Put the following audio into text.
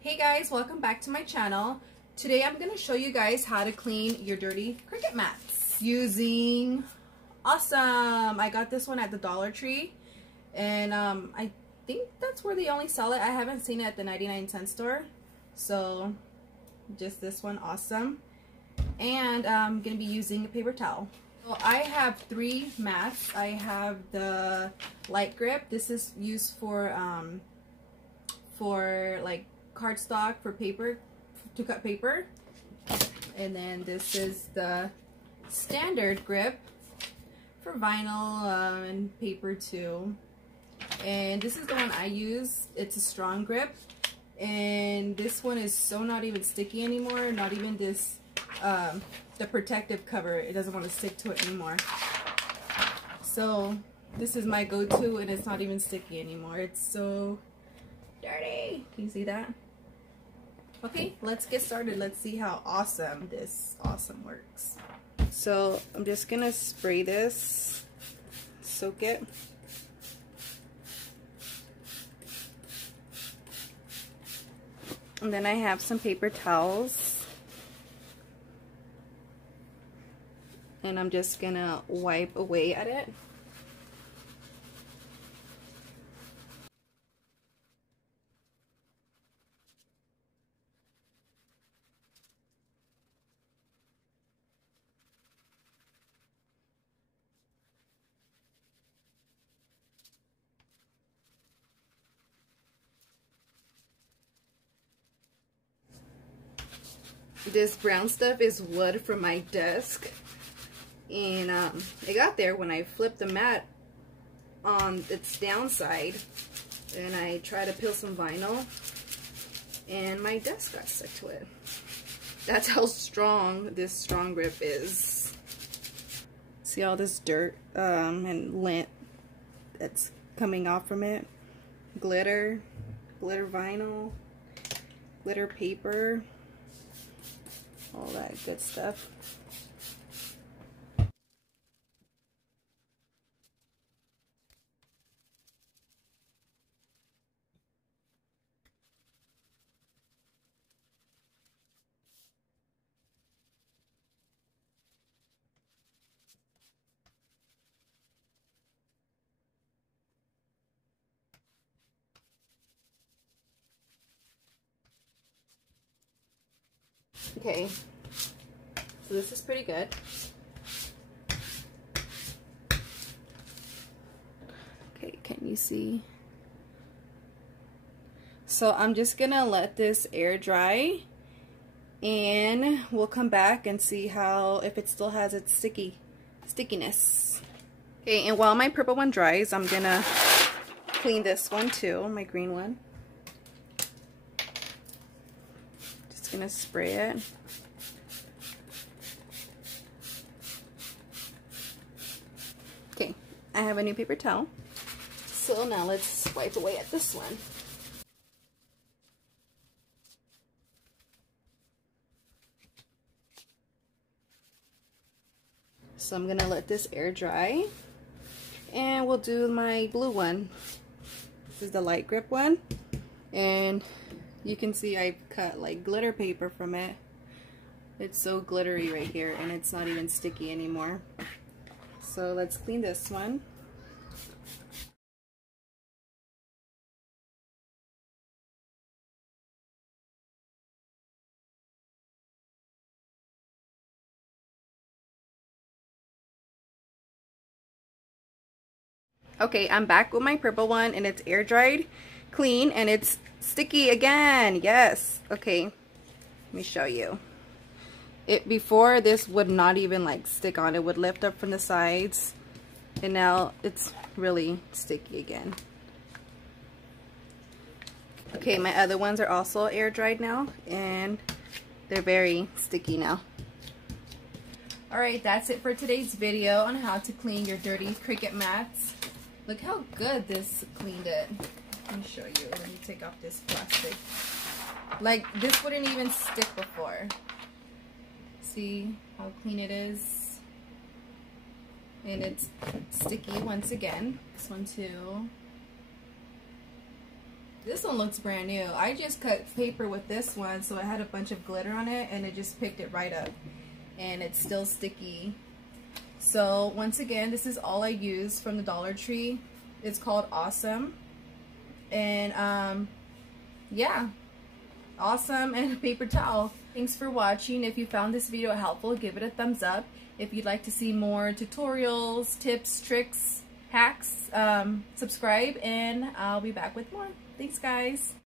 Hey guys, welcome back to my channel. Today I'm going to show you guys how to clean your dirty Cricut mats using awesome. I got this one at the Dollar Tree and I think that's where they only sell it. I haven't seen it at the 99-cent store. So just this one, awesome. And I'm going to be using a paper towel. Well, I have 3 mats. I have the light grip. This is used for like cardstock, for paper, to cut paper. And then this is the standard grip for vinyl and paper too. And this is the one I use. It's a strong grip, and this one is so not even sticky anymore. Not even this the protective cover, it doesn't want to stick to it anymore. So this is my go-to, and it's not even sticky anymore. It's so dirty. Can you see that? Okay, let's get started. Let's see how awesome this works. So I'm just gonna spray this, soak it. And then I have some paper towels. And I'm just gonna wipe away at it. This brown stuff is wood from my desk, and it got there when I flipped the mat on its downside, and I tried to peel some vinyl, and my desk got stuck to it. That's how strong this strong grip is. See all this dirt and lint that's coming off from it? Glitter vinyl, glitter paper, all that good stuff. Okay, so this is pretty good. Okay, can you see? So I'm just gonna let this air dry, and we'll come back and see how, if it still has its stickiness. Okay, and while my purple one dries, I'm gonna clean this one too, my green one. Gonna spray it. Okay, I have a new paper towel. So now let's wipe away at this one. So I'm gonna let this air dry, and we'll do my blue one. This is the light grip one, and you can see I cut like glitter paper from it. It's so glittery right here, and it's not even sticky anymore. So let's clean this one. Okay, I'm back with my purple one, and it's air dried, clean, and it's sticky again. Yes. Okay, let me show you. Before, this would not even like stick on. It would lift up from the sides, and now it's really sticky again. Okay, my other ones are also air dried now, and they're very sticky now. Alright, that's it for today's video on how to clean your dirty Cricut mats. Look how good this cleaned it. Let me show you. Let me take off this plastic. Like, this wouldn't even stick before. See how clean it is? And it's sticky once again. This one too. This one looks brand new. I just cut paper with this one, so it had a bunch of glitter on it, and it just picked it right up. And it's still sticky. So once again, this is all I use from the Dollar Tree. It's called Awesome. And yeah, Awesome and a paper towel. Thanks for watching. If you found this video helpful, give it a thumbs up. If you'd like to see more tutorials, tips, tricks, hacks, subscribe, and I'll be back with more. Thanks, guys.